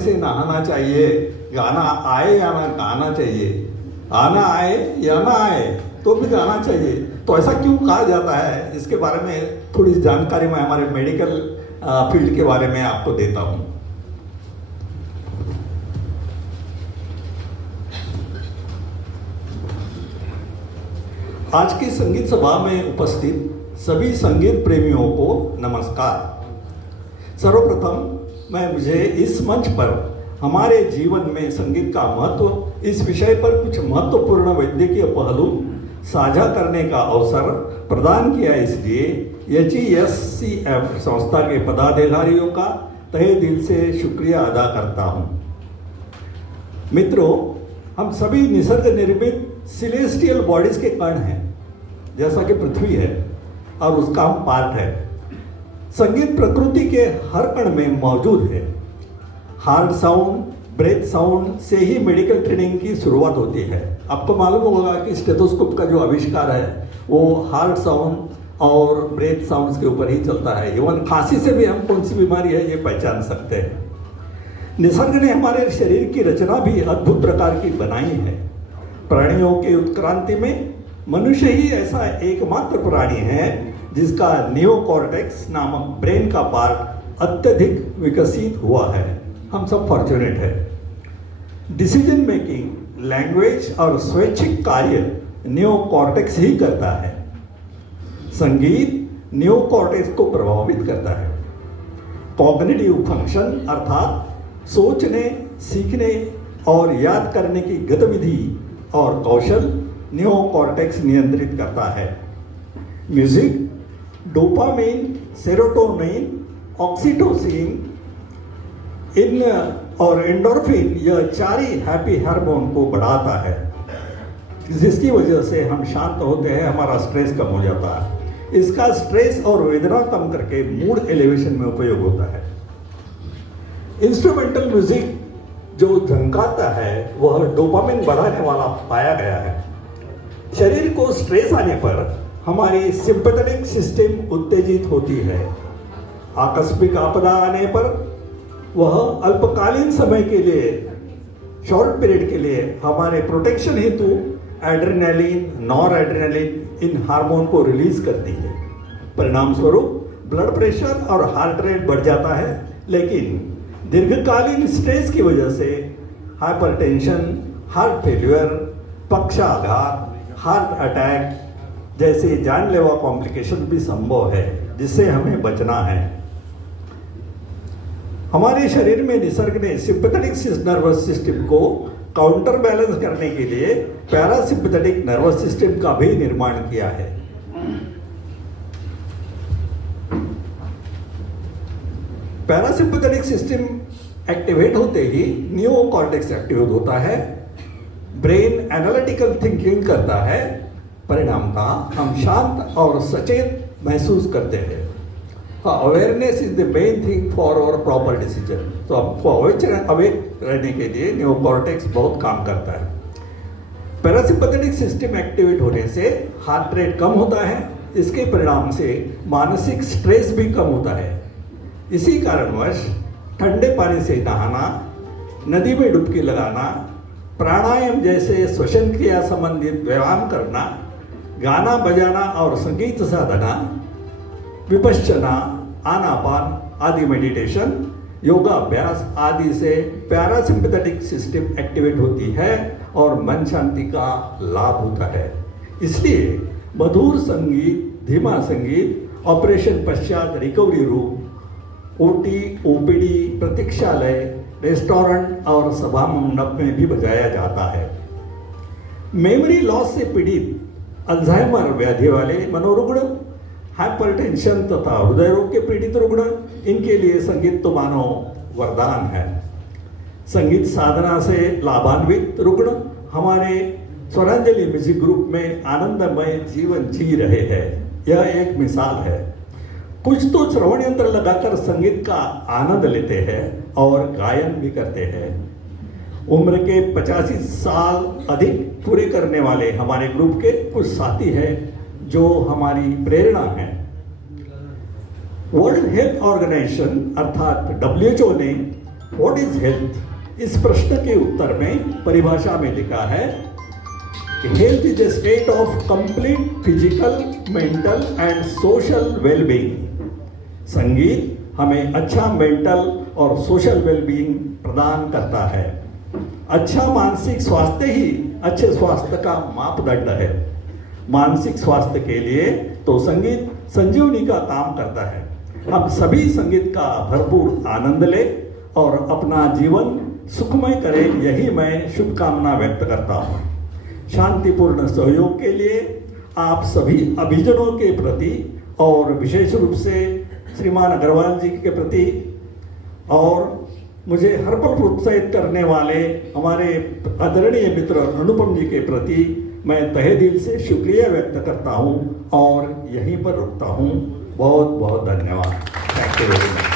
से नहाना चाहिए, गाना आए या ना गाना चाहिए, आना आए या ना आए तो भी गाना चाहिए। तो ऐसा क्यों कहा जाता है, इसके बारे में थोड़ी जानकारी मैं हमारे मेडिकल फील्ड के बारे में आपको देता हूँ। आज की संगीत सभा में उपस्थित सभी संगीत प्रेमियों को नमस्कार। सर्वप्रथम मुझे इस मंच पर हमारे जीवन में संगीत का महत्व, इस विषय पर कुछ महत्वपूर्ण वैद्यकीय पहलू साझा करने का अवसर प्रदान किया, इसलिए HESCF संस्था के पदाधिकारियों का तहे दिल से शुक्रिया अदा करता हूं। मित्रों, हम सभी निसर्ग निर्मित सिलेस्टियल बॉडीज के कण हैं, जैसा कि पृथ्वी है और उसका हम पार्ट है। संगीत प्रकृति के हर कण में मौजूद है। हार्ट साउंड, ब्रेथ साउंड से ही मेडिकल ट्रेनिंग की शुरुआत होती है। आपको मालूम होगा कि स्टेथोस्कोप का जो आविष्कार है वो हार्ट साउंड और ब्रेथ साउंड्स के ऊपर ही चलता है। इवन खांसी से भी हम कौन सी बीमारी है ये पहचान सकते हैं। निसर्ग ने हमारे शरीर की रचना भी अद्भुत प्रकार की बनाई है। प्राणियों के उत्क्रांति में मनुष्य ही ऐसा एकमात्र प्राणी है जिसका नियोकॉर्टेक्स नामक ब्रेन का पार्ट अत्यधिक विकसित हुआ है। हम सब फॉर्चुनेट है। डिसीजन मेकिंग, लैंग्वेज और स्वैच्छिक कार्य नियोकॉर्टेक्स ही करता है। संगीत नियोकॉर्टेक्स को प्रभावित करता है। कॉग्निटिव फंक्शन अर्थात सोचने, सीखने और याद करने की गतिविधि और कौशल नियोकॉर्टेक्स नियंत्रित करता है। म्यूजिक डोपामिन, सेरोटोनिन, ऑक्सीटोसिन और एंडोर्फिन, यह चार ही हैप्पी हार्मोन को बढ़ाता है, जिसकी वजह से हम शांत होते हैं, हमारा स्ट्रेस कम हो जाता है। इसका स्ट्रेस और वेदना कम करके मूड एलिवेशन में उपयोग होता है। इंस्ट्रूमेंटल म्यूजिक जो झंकाता है वह डोपामिन बढ़ाने वाला पाया गया है। शरीर को स्ट्रेस आने पर हमारी सिंपैथेटिक सिस्टम उत्तेजित होती है। आकस्मिक आपदा आने पर वह अल्पकालीन समय के लिए, शॉर्ट पीरियड के लिए हमारे प्रोटेक्शन हेतु एड्रेनालिन, नॉर एड्रेनालिन इन हार्मोन को रिलीज करती है। परिणाम स्वरूप ब्लड प्रेशर और हार्ट रेट बढ़ जाता है, लेकिन दीर्घकालीन स्ट्रेस की वजह से हाइपरटेंशन, हार्ट फेल्यूर, पक्षाघात, हार्ट अटैक जैसे जानलेवा कॉम्प्लिकेशन भी संभव है, जिससे हमें बचना है। हमारे शरीर में निसर्ग ने सिंपैथेटिक नर्वस सिस्टम को काउंटर बैलेंस करने के लिए पैरासिम्पैथेटिक नर्वस सिस्टम का भी निर्माण किया है। पैरासिम्पैथेटिक सिस्टम एक्टिवेट होते ही नियोकॉर्टेक्स एक्टिवेट होता है। ब्रेन एनालिटिकल थिंकिंग करता है। परिणामतः हम शांत और सचेत महसूस करते हैं। Awareness is the main thing for our proper decision. तो आपको अवेक रहने के लिए नियोकॉर्टेक्स बहुत काम करता है। पैरासिम्पैथेटिक सिस्टम एक्टिवेट होने से हार्ट रेट कम होता है। इसके परिणाम से मानसिक स्ट्रेस भी कम होता है। इसी कारणवश ठंडे पानी से नहाना, नदी में डुबकी लगाना, प्राणायाम जैसे श्वसन क्रिया संबंधित व्यायाम करना, गाना बजाना और संगीत साधना, विपश्यना, आनापान आदि मेडिटेशन, योगा अभ्यास आदि से पैरासिम्पैथेटिक सिस्टम एक्टिवेट होती है और मन शांति का लाभ होता है। इसलिए मधुर संगीत, धीमा संगीत ऑपरेशन पश्चात रिकवरी रूम, OT, OPD, प्रतीक्षालय, रेस्टोरेंट और सभा मंडप में भी बजाया जाता है। मेमोरी लॉस से पीड़ित, अल्जाइमर व्याधि वाले मनोरुग्ण, हाइपरटेंशन तथा हृदय रोग के पीड़ित रुग्ण, इनके लिए संगीत तो मानो वरदान है। संगीत साधना से लाभान्वित रुग्ण हमारे स्वरांजलि म्यूजिक ग्रुप में आनंदमय जीवन जी रहे हैं। यह एक मिसाल है। कुछ तो श्रवण यंत्र लगाकर संगीत का आनंद लेते हैं और गायन भी करते हैं। उम्र के 85 साल अधिक पूरे करने वाले हमारे ग्रुप के कुछ साथी हैं जो हमारी प्रेरणा है। वर्ल्ड हेल्थ ऑर्गेनाइजेशन अर्थात WHO ने व्हाट इज हेल्थ? इस प्रश्न के उत्तर में परिभाषा में लिखा है कि health is a state of complete physical, mental and social wellbeing. संगीत हमें अच्छा मेंटल और सोशल वेलबीइंग प्रदान करता है। अच्छा मानसिक स्वास्थ्य ही अच्छे स्वास्थ्य का मापदंड है। मानसिक स्वास्थ्य के लिए तो संगीत संजीवनी का काम करता है। हम सभी संगीत का भरपूर आनंद लें और अपना जीवन सुखमय करें, यही मैं शुभकामना व्यक्त करता हूँ। शांतिपूर्ण सहयोग के लिए आप सभी अभिजनों के प्रति और विशेष रूप से श्रीमान अग्रवाल जी के प्रति और मुझे हर पल प्रोत्साहित करने वाले हमारे आदरणीय मित्र अनुपम जी के प्रति मैं तहे दिल से शुक्रिया व्यक्त करता हूँ और यहीं पर रुकता हूँ। बहुत बहुत धन्यवाद। Thank you very much.